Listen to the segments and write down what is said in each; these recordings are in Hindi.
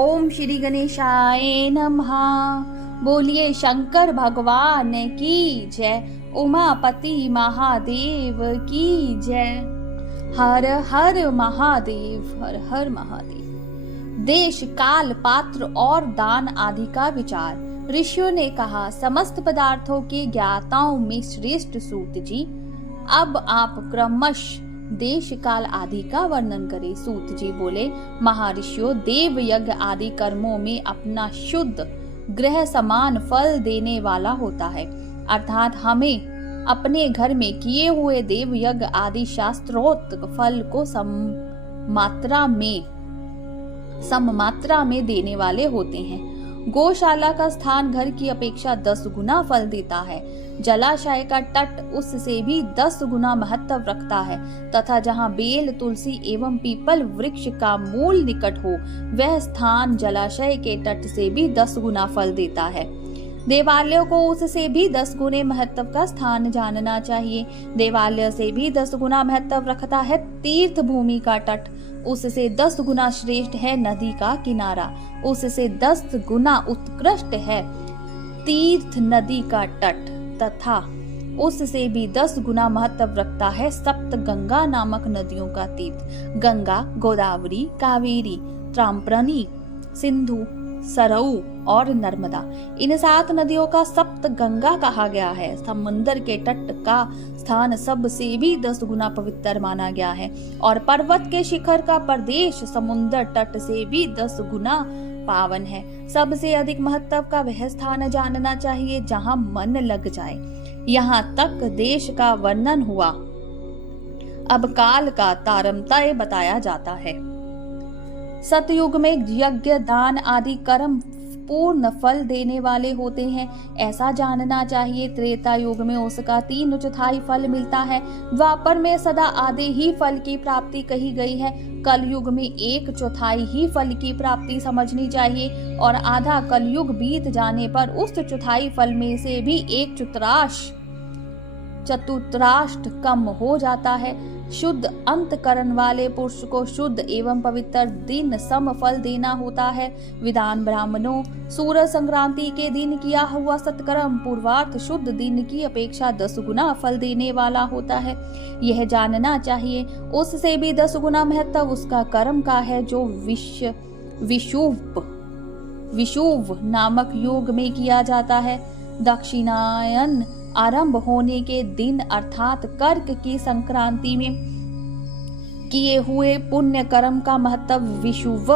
ओम श्री गणेशाय नमः। बोलिए शंकर भगवान की जय, उमापति महादेव की जय। हर हर महादेव, हर हर महादेव। देश, काल, पात्र और दान आदि का विचार। ऋषियों ने कहा, समस्त पदार्थों के ज्ञाताओं में श्रेष्ठ सूत जी, अब आप क्रमश देश, काल आदि का वर्णन करें। सूत जी बोले, महर्षियों, देव यज्ञ आदि कर्मों में अपना शुद्ध ग्रह समान फल देने वाला होता है, अर्थात हमें अपने घर में किए हुए देव यज्ञ आदि शास्त्रोक्त फल को सम मात्रा में देने वाले होते हैं। गौशाला का स्थान घर की अपेक्षा 10 गुना फल देता है। जलाशय का तट उससे भी 10 गुना महत्व रखता है, तथा जहाँ बेल, तुलसी एवं पीपल वृक्ष का मूल निकट हो, वह स्थान जलाशय के तट से भी 10 गुना फल देता है। देवालयों को उससे भी 10 गुने महत्व का स्थान जानना चाहिए। देवालय से भी 10 गुना महत्व रखता है तीर्थ भूमि का तट, उससे 10 गुना श्रेष्ठ है नदी का किनारा, उससे 10 गुना उत्कृष्ट है तीर्थ नदी का तट, तथा उससे भी 10 गुना महत्व रखता है सप्त गंगा नामक नदियों का तीर्थ। गंगा, गोदावरी, कावेरी, ताम्रपर्णी, सिंधु, सरयू और नर्मदा, इन 7 नदियों का सप्त गंगा कहा गया है। समुद्र के तट का स्थान सबसे भी 10 गुना पवित्र माना गया है, और पर्वत के शिखर का प्रदेश समुद्र तट से भी 10 गुना पावन है। सबसे अधिक महत्व का वह स्थान जानना चाहिए जहाँ मन लग जाए। यहाँ तक देश का वर्णन हुआ, अब काल का तारतम्य बताया जाता है। सतयुग में यज्ञ, दान आदि कर्म पूर्ण फल देने वाले होते हैं, ऐसा जानना चाहिए। त्रेता युग में उसका 3/4 फल मिलता है। द्वापर में सदा आधे ही फल की प्राप्ति कही गई है। कलयुग में 1/4 ही फल की प्राप्ति समझनी चाहिए, और आधा कलयुग बीत जाने पर उस चौथाई फल में से भी 1/4 कम हो जाता है। शुद्ध अंतकरण वाले पुरुष को शुद्ध एवं पवित्र दिन सम फल देना होता है। विद्वान ब्राह्मणों, सूरज संक्रांति के दिन किया हुआ सत्कर्म पूर्वार्थ शुद्ध दिन की अपेक्षा 10 गुना फल देने वाला होता है, यह जानना चाहिए। उससे भी 10 गुना महत्व उसका कर्म का है जो विषुव नामक योग में किया जाता है। दक्षिणायन आरंभ होने के दिन अर्थात कर्क की संक्रांति में किए हुए पुण्य कर्म का महत्व विषुव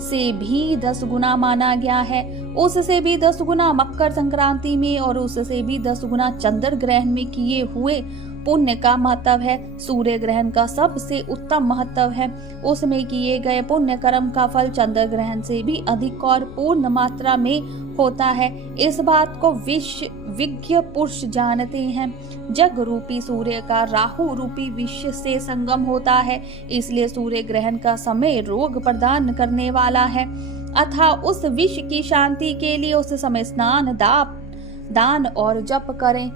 से भी 10 गुना माना गया है। उससे भी 10 गुना मकर संक्रांति में, और उससे भी 10 गुना चंद्र ग्रहण में किए हुए पुण्य का महत्व है। सूर्य ग्रहण का सबसे उत्तम महत्व है, उसमें किए गए पुण्य कर्म का फल चंद्र ग्रहण से भी अधिक और पूर्ण मात्रा में होता है। इस बात को विज्ञ पुरुष जानते हैं। जग रूपी सूर्य का राहु रूपी विष से संगम होता है, इसलिए सूर्य ग्रहण का समय रोग प्रदान करने वाला है। अतः उस विष की शांति के लिए उस समय स्नान, दान और जप करें।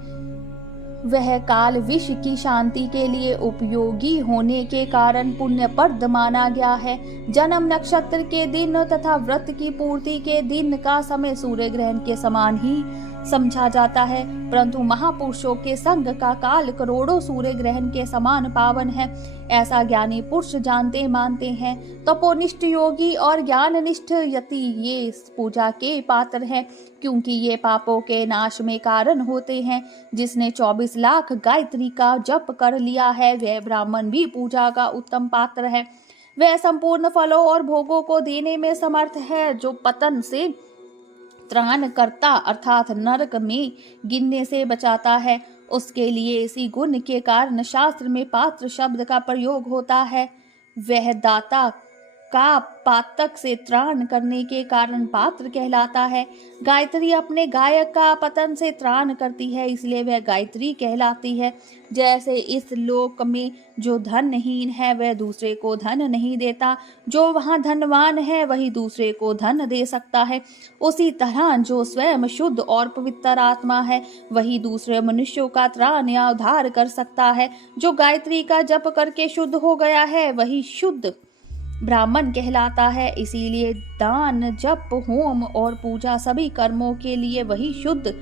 वह काल विष की शांति के लिए उपयोगी होने के कारण पुण्यप्रद माना गया है। जन्म नक्षत्र के दिन तथा व्रत की पूर्ति के दिन का समय सूर्य ग्रहण के समान ही समझा जाता है, परंतु महापुरुषों के संग का काल करोड़ों सूर्य ग्रहण के समान पावन है, ऐसा ज्ञानी पुरुष जानते मानते हैं। तपोनिष्ठ योगी और ज्ञाननिष्ठ यति ये पूजा के पात्र हैं, क्योंकि ये पापों के नाश में कारण होते हैं। जिसने 24 लाख गायत्री का जप कर लिया है, वह ब्राह्मण भी पूजा का उत्तम पात्र है। वह संपूर्ण फलों और भोगों को देने में समर्थ है। जो पतन से त्राण करता अर्थात नरक में गिनने से बचाता है, उसके लिए इसी गुण के कारण शास्त्र में पात्र शब्द का प्रयोग होता है। वह दाता का पातक से त्राण करने के कारण पात्र कहलाता है। गायत्री अपने गायक का पतन से त्राण करती है, इसलिए वह गायत्री कहलाती है। जैसे इस लोक में जो धनहीन है वह दूसरे को धन नहीं देता, जो वहाँ धनवान है वही दूसरे को धन दे सकता है, उसी तरह जो स्वयं शुद्ध और पवित्र आत्मा है वही दूसरे मनुष्यों का त्राण या उद्धार कर सकता है। जो गायत्री का जप करके शुद्ध हो गया है वही शुद्ध ब्राह्मण कहलाता है। इसीलिए दान, जप, होम और पूजा सभी कर्मों के लिए वही शुद्ध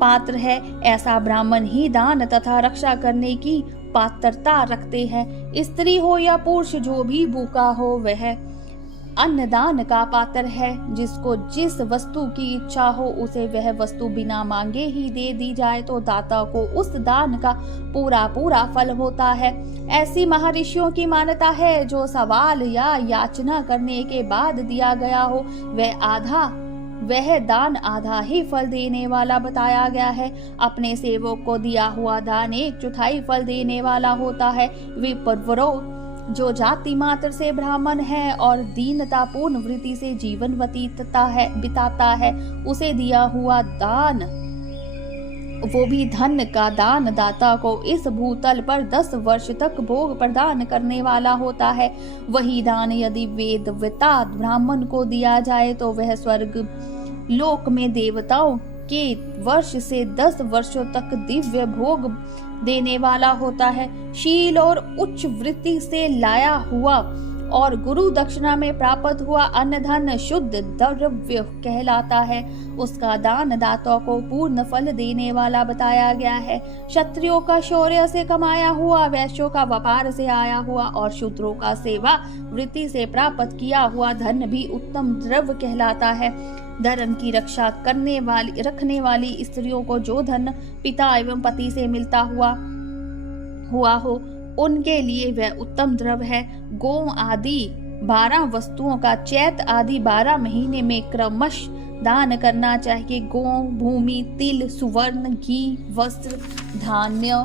पात्र है। ऐसा ब्राह्मण ही दान तथा रक्षा करने की पात्रता रखते हैं। स्त्री हो या पुरुष, जो भी भूखा हो वह अन्नदान का पात्र है। जिसको जिस वस्तु की इच्छा हो उसे वह वस्तु बिना मांगे ही दे दी जाए तो दाता को उस दान का पूरा पूरा फल होता है। ऐसी महर्षियों की मान्यता है, जो सवाल या याचना करने के बाद दिया गया हो वह दान आधा ही फल देने वाला बताया गया है। अपने सेवक को दिया हुआ दान 1/4 फल देने वाला होता है। विप्रवरो, जो जाति मात्र से ब्राह्मण है और दीनतापूर्ण वृत्ति से जीवन बिताता है, उसे दिया हुआ दान, वो भी धन का दान, दाता को इस भूतल पर 10 वर्ष तक भोग प्रदान करने वाला होता है। वही दान यदि वेदवेत्ता ब्राह्मण को दिया जाए तो वह स्वर्ग लोक में देवताओं के वर्ष से 10 वर्षों तक दिव्य भोग देने वाला होता है। शील और उच्च वृत्ति से लाया हुआ और गुरु दक्षिणा में प्राप्त हुआ अन्न धन शुद्ध द्रव्य कहलाता है। उसका दान दाता को पूर्ण फल देने वाला बताया गया है। क्षत्रियों का शौर्य से कमाया हुआ, वैश्यों का व्यापार से आया हुआ और शूद्रों का सेवा वृत्ति से प्राप्त किया हुआ धन भी उत्तम द्रव्य कहलाता है। धर्म की रक्षा रखने वाली स्त्रियों को जो धन पिता एवं पति से मिलता हुआ हो, उनके लिए वह उत्तम द्रव्य है। गौ आदि 12 वस्तुओं का चैत आदि 12 महीने में क्रमश दान करना चाहिए। गौ, भूमि, तिल, सुवर्ण, घी, वस्त्र, धान्य,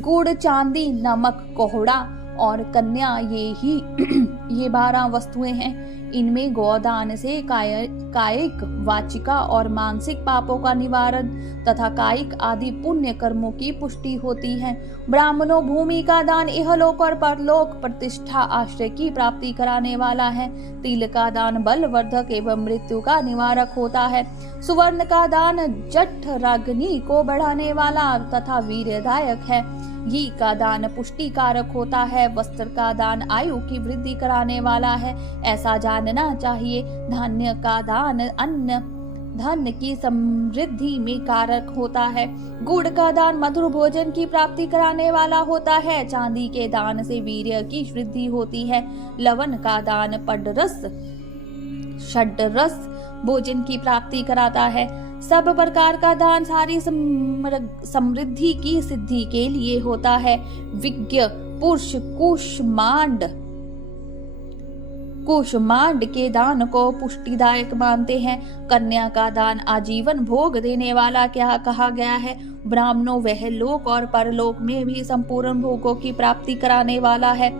गुड़, चांदी, नमक, कोहड़ा और कन्या, ये 12 वस्तुएं हैं। इनमें गोदान से कायिक, वाचिका और मानसिक पापों का निवारण तथा कायिक आदि पुण्य कर्मों की पुष्टि होती है। ब्राह्मणों, भूमि का दान इहलोक और परलोक प्रतिष्ठा आश्रय की प्राप्ति कराने वाला है। तिल का दान बलवर्धक एवं मृत्यु का निवारक होता है। सुवर्ण का दान जठराग्नि को बढ़ाने वाला तथा वीर्यदायक है। घी का दान पुष्टिकारक होता है। वस्त्र का दान आयु की वृद्धि कराने वाला है, ऐसा जानना चाहिए। धान्य का दान अन्न धन की समृद्धि में कारक होता है। गुड़ का दान मधुर भोजन की प्राप्ति कराने वाला होता है। चांदी के दान से वीर्य की वृद्धि होती है। लवण का दान षड्रस भोजन की प्राप्ति कराता है। सब प्रकार का दान सारी समृद्धि की सिद्धि के लिए होता है। विज्ञ पुरुष कुष्मांड के दान को पुष्टिदायक मानते हैं। कन्या का दान आजीवन भोग देने वाला क्या कहा गया है। ब्राह्मणों, वह लोक और परलोक में भी संपूर्ण भोगों की प्राप्ति कराने वाला है।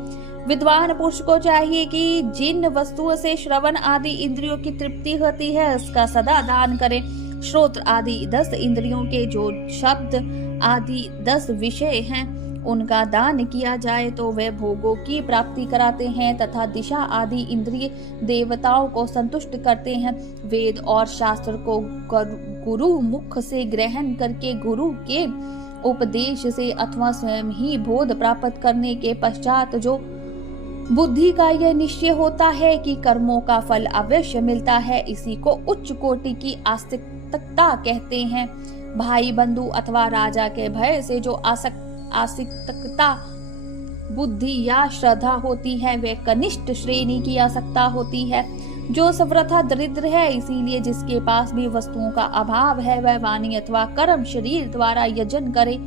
विद्वान पुरुष को चाहिए कि जिन वस्तुओं से श्रवण आदि इंद्रियों की तृप्ति होती है, उसका सदा दान करें। श्रोत्र आदि 10 इंद्रियों के जो शब्द आदि 10 विषय हैं, उनका दान किया जाए तो वे भोगों की प्राप्ति कराते हैं तथा दिशा आदि इंद्रिय देवताओं को संतुष्ट करते हैं। वेद और शास्त्र को गुरु मुख से ग्रहण करके गुरु के उपदेश से अथवा स्वयं ही बोध प्राप्त करने के पश्चात जो बुद्धि का यह निश्चय होता है कि कर्मों का फल अवश्य मिलता है, इसी को उच्च कोटि की आस्तिकता कहते हैं। भाई, बंधु अथवा राजा के भय से जो आस्तिकता बुद्धि या श्रद्धा होती है, वे कनिष्ठ श्रेणी की आसक्ता होती है। जो सर्वथा दरिद्र है, इसीलिए जिसके पास भी वस्तुओं का अभाव है, वह वाणी अथवा कर्म शरीर द्वारा यजन करे।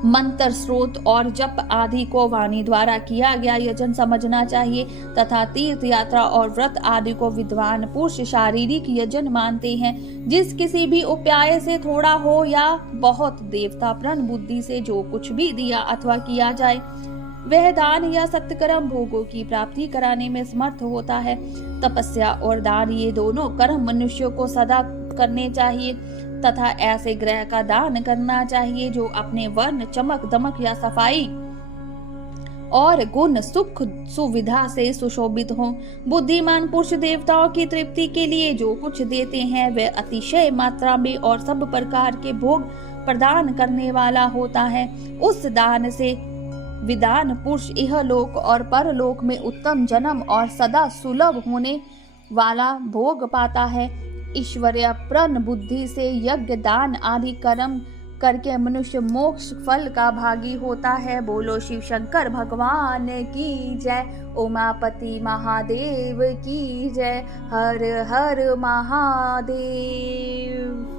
मंत्र, स्रोत और जप आदि को वाणी द्वारा किया गया यजन समझना चाहिए तथा तीर्थ यात्रा और व्रत आदि को विद्वान पुरुष शारीरिक यजन मानते हैं। जिस किसी भी उपाय से थोड़ा हो या बहुत देवता प्रण बुद्धि से जो कुछ भी दिया अथवा किया जाए, वह दान या सत्कर्म भोगों की प्राप्ति कराने में समर्थ होता है। तपस्या और दान, ये दोनों कर्म मनुष्यों को सदा करने चाहिए तथा ऐसे ग्रह का दान करना चाहिए जो अपने वर्ण, चमक, दमक या सफाई और गुण, सुख, सुविधा से सुशोभित हों। बुद्धिमान पुरुष देवताओं की तृप्ति के लिए जो कुछ देते हैं, वे अतिशय मात्रा में और सब प्रकार के भोग प्रदान करने वाला होता है। उस दान से विद्वान पुरुष इहलोक और परलोक में उत्तम जन्म और सदा सुलभ होने वाला भोग पाता है। ईश्वरीय प्रण बुद्धि से यज्ञ दान आदि कर्म करके मनुष्य मोक्ष फल का भागी होता है। बोलो शिव शंकर भगवान की जय। उमापति महादेव की जय। हर हर महादेव।